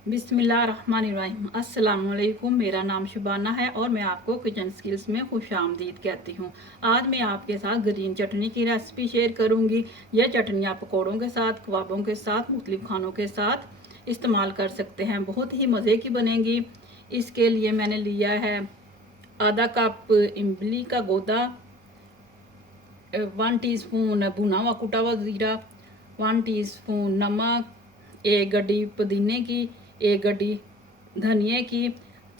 बिस्मिल्लाहिर्रहमानिर्रहीम। अस्सलाम वालेकुम। मेरा नाम शुबाना है और मैं आपको किचन स्किल्स में खुशामदीद कहती हूँ। आज मैं आपके साथ ग्रीन चटनी की रेसिपी शेयर करूँगी। यह चटनी आप पकौड़ों के साथ, कबाबों के साथ, मुख्तलिफ खानों के साथ इस्तेमाल कर सकते हैं। बहुत ही मज़े की बनेगी। इसके लिए मैंने लिया है आधा कप इमली का गोदा, 1 टीस्पून भुना हुआ कुटा हुआ ज़ीरा, 1 टीस्पून नमक, 1 गड्डी पुदीने की, 1 गड्डी धनिए की,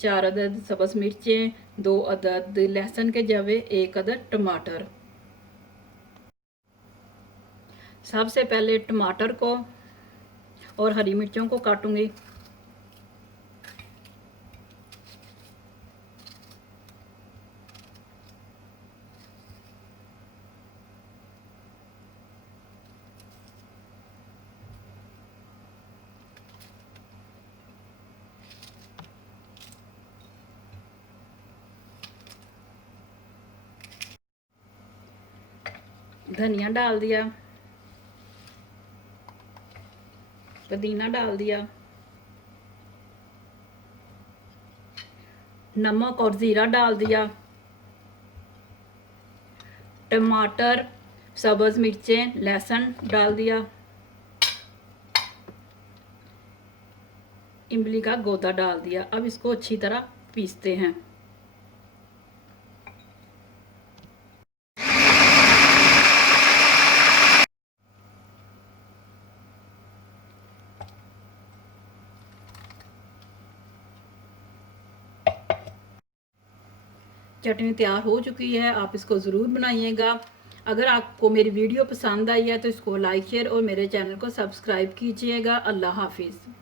4 अदद सब्ज़ मिर्चें, 2 अदद लहसुन के जवे, 1 अदद टमाटर। सबसे पहले टमाटर को और हरी मिर्चों को काटूंगी। धनिया डाल दिया, पुदीना डाल दिया, नमक और ज़ीरा डाल दिया, टमाटर, सब्ज़ मिर्चें, लहसुन डाल दिया, इमली का गोदा डाल दिया। अब इसको अच्छी तरह पीसते हैं। चटनी तैयार हो चुकी है। आप इसको ज़रूर बनाइएगा। अगर आपको मेरी वीडियो पसंद आई है तो इसको लाइक शेयर और मेरे चैनल को सब्सक्राइब कीजिएगा। अल्लाह हाफिज़।